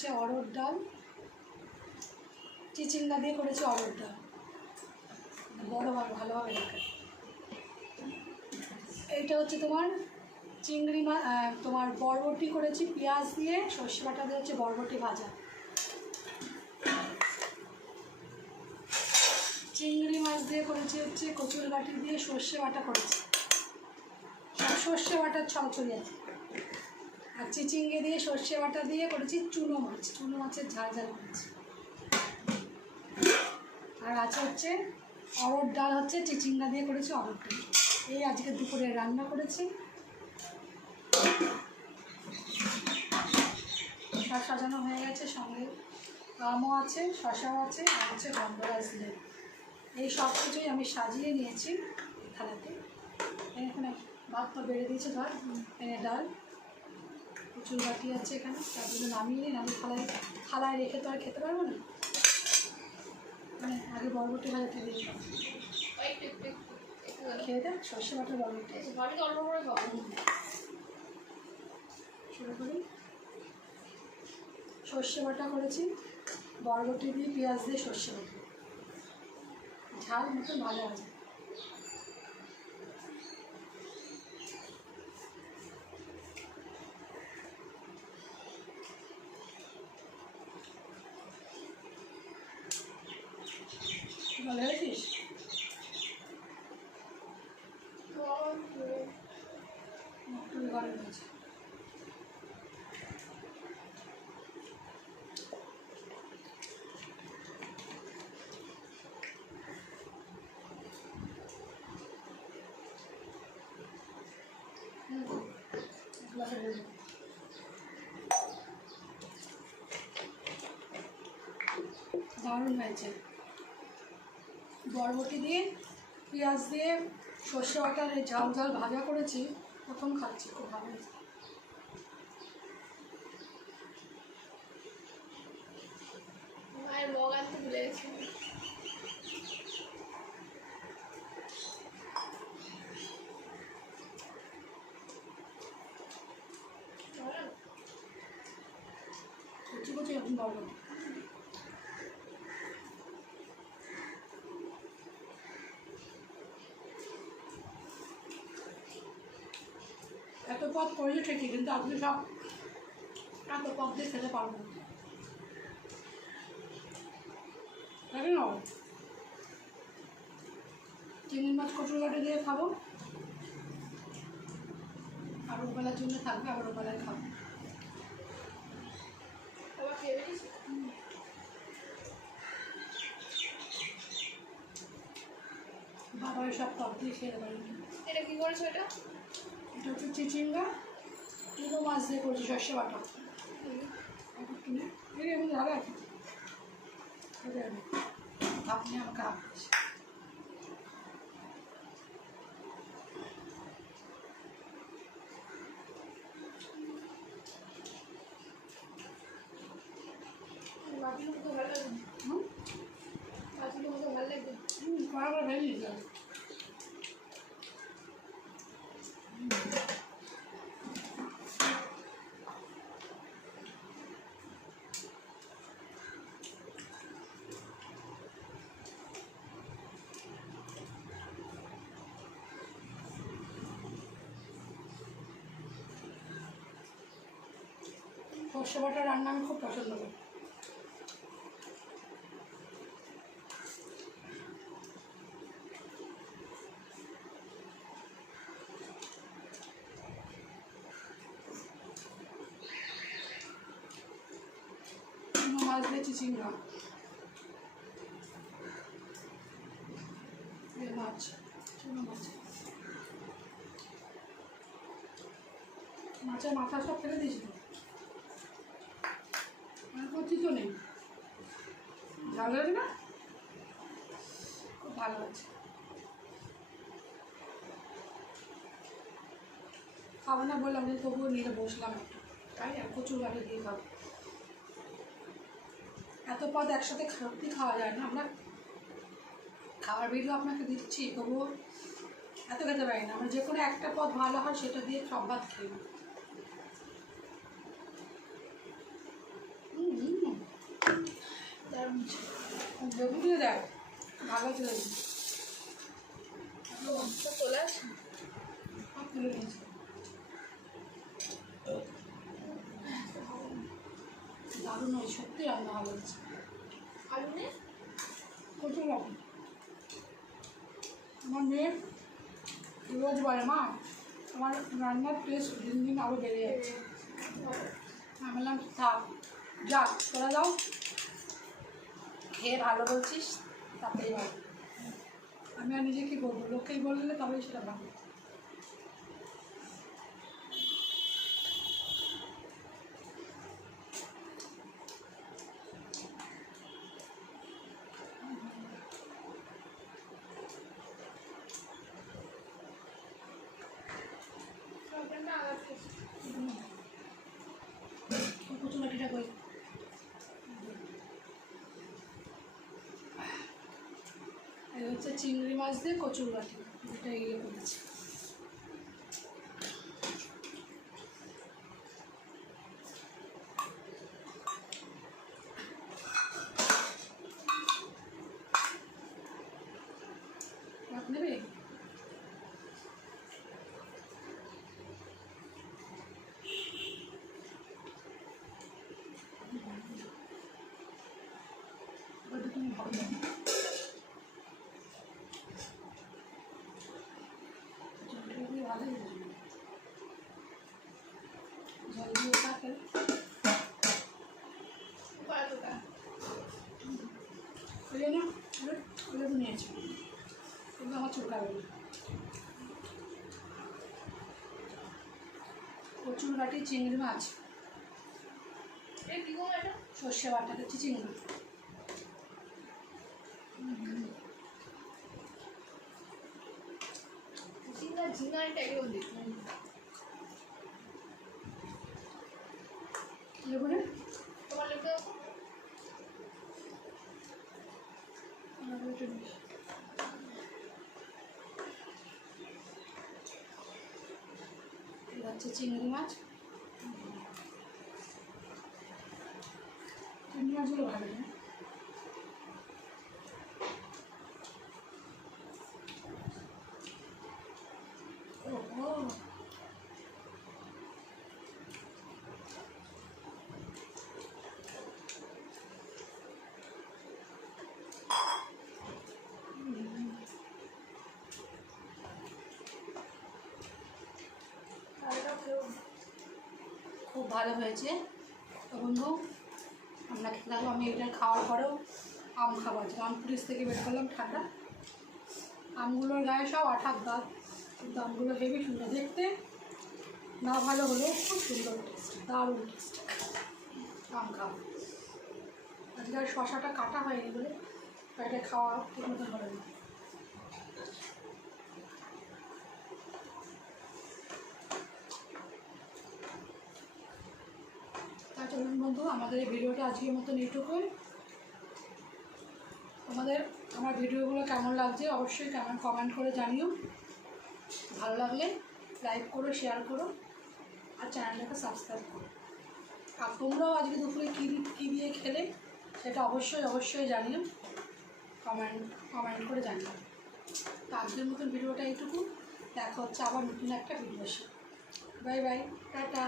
হচ্ছে অরড় ডাল। চিচিঙ্গা দিয়ে করেছি অরড় ডাল। বড় ভালো ভালোভাবে দেখে এইটা হচ্ছে তোমার চিংড়ি মাছ তোমার বরবটি করেছি, পেঁয়াজ দিয়ে, সর্ষে বাটা দিয়ে হচ্ছে বরবটি ভাজা। চিংড়ি মাছ দিয়ে করেছি হচ্ছে কচুর বাটি দিয়ে সর্ষে বাটা করেছি। সর্ষে বাটার ছড়ছড়ি আছে। আর চিচিঙ্গে দিয়ে সর্ষে বাটা দিয়ে করেছি চুনো মাছ, চুনো মাছের ঝাল ঝাল করেছি। আর আছে হচ্ছে অরড় ডাল হচ্ছে, চিচিঙ্গা দিয়ে করেছি অরড় ডাল। এই আজকে দুপুরে রান্না করেছি। সব সাজানো হয়ে গেছে, সঙ্গে আমও আছে, শশাও আছে, আর হচ্ছে গন্ধরাজ লেবু এই সব কিছুই আমি সাজিয়ে নিয়েছি থালাতে এখানে ভাত তো বেড়ে দিয়েছে ধর, এনে ডাল। প্রচুর বাটি আছে এখানে তার জন্য নামিয়ে নিন। আমি থালায় থালায় রেখে তো আর খেতে পারব না। মানে আগে বরবটি ভাজাতে দিয়ে খেয়ে দেখ সর্ষে বাটার বরবটি আমি তো অল্প করে খাব। শুরু করি। সর্ষে বাটা করেছি। বরবটি দিয়ে পেঁয়াজ দিয়ে সর্ষে বাটা। ঝাল মতো ভালো আছে ভালো হয়েছিস একটু গরম হয়েছে দারুণ হয়েছে। বরবটি দিয়ে পেঁয়াজ দিয়ে সর্ষে বাটার ঝাল ঝাল ভাজা করেছি প্রথম খাচ্ছি, খুব ভালো হয়েছে। মায়ের মগ আনতে ভুলে গেছি। বরবটি এত পথ করেছে ঠিকই, কিন্তু আপনি সব এত পথ দিয়ে খেতে পারবেন না? চিংড়ি মাছ কচুর গাটে দিয়ে খাব। আর ওবেলার জন্য থাকবে আবার ওবেলায় খাব আবার খেয়ে বেরিয়েছি বাবা সব কমপ্লিট দিয়ে খেতে পারেন এটা কী করেছ এটা? এটা হচ্ছে চিচিঙ্গা চুনো মাছ দিয়ে করছি সর্ষে বাটা। এমনি হবে। আপনি আমাকে আপিস সর্ষে বাটা রান্না আমি খুব পছন্দ করি। মাছ দিয়ে চিচিঙ্গা এই মাছ মাছের মাথা সব ফেলে দিয়েছিল তো নেই। ভালো লাগে না? খুব ভালো আছে। খাব না বললাম যে তবুও নিয়ে বসলাম একটু। তাই আর প্রচুর গাড়ি দিয়ে খাব। এত পদ একসাথে সত্যি খাওয়া যায় না? আমরা খাবার ভিডিও আপনাকে দিচ্ছি, তবুও এত খেতে পারি না। আমরা যে কোনো একটা পদ ভালো হয় সেটা দিয়ে সব ভাত খেয়ে নিই। হুম ছিল দেখ চলে তুলে দারুণ সত্যি রান্না ভালো হচ্ছে আলু প্রচুর রকম আমার মেয়ে রোজ বলে মা আমার রান্নার টেস্ট দিন দিন আরও বেড়ে যাচ্ছে আমি বললাম থাক যাক তোরা যাও খেয়ে ভালো বলছিস তাতেই ভালো আমি আর নিজে কী করব লোককেই বললে তবেই সেটা ভালো। তরকারিটা হচ্ছে চিংড়ি মাছ দিয়ে কচুর বাটি এটা ইয়ে করেছি ভাত নেবে ওটা তুমি ভালো জানো জলটা দিয়ে ভালোই হয়েছিল জল দিয়ে থাকে কতটা ওই জন্য ওগুলো নিয়েছি কিন্তু আমার চুলকাবে না কচুর বাটি চিংড়ি মাছ। সর্ষে বাটা হচ্ছে চিংড়ি। ঝিঙ্গা ঝিঙ্গা টাইপের দেখি লেবু না তোমার লোকে আমার ওইটা বেশি। এই হচ্ছে চিংড়ি মাছ। চিংড়ি মাছগুলো ভালো না ওহো আর এটা খেয়েও খুব ভালো হয়েছে। তো বন্ধু, আমরা খেতে থাকব আমি এটা খাওয়ার পরেও আম খাব আজকে। আম ফ্রিজ থেকে বের করলাম ঠান্ডা। আমগুলোর গায়ে সব আঠার দাঁত কিন্তু আমগুলো হেভি সুন্দর দেখতে না ভালো হলেও খুব সুন্দর দারুণ আম খাওয়া আজকে শশাটা কাটা হয়নি বলে এটা খাওয়া ঠিক মতো হবে না। চলুন বন্ধু, আমাদের এই ভিডিওটা আজকের মতন এইটুকুই। তোমাদের আমার ভিডিওগুলো কেমন লাগছে অবশ্যই কেমন কমেন্ট করে জানিও। ভালো লাগলে লাইক করো শেয়ার করো, আর চ্যানেলটাকে সাবস্ক্রাইব করো। আর তোমরাও আজকে দুপুরে কী কী দিয়ে খেলে সেটা অবশ্যই অবশ্যই জানিও। কমেন্ট কমেন্ট করে জানিও। তো আজকের মতন ভিডিওটা এইটুকু। দেখা হচ্ছে আবার নতুন একটা ভিডিও বাই বাই টাটা।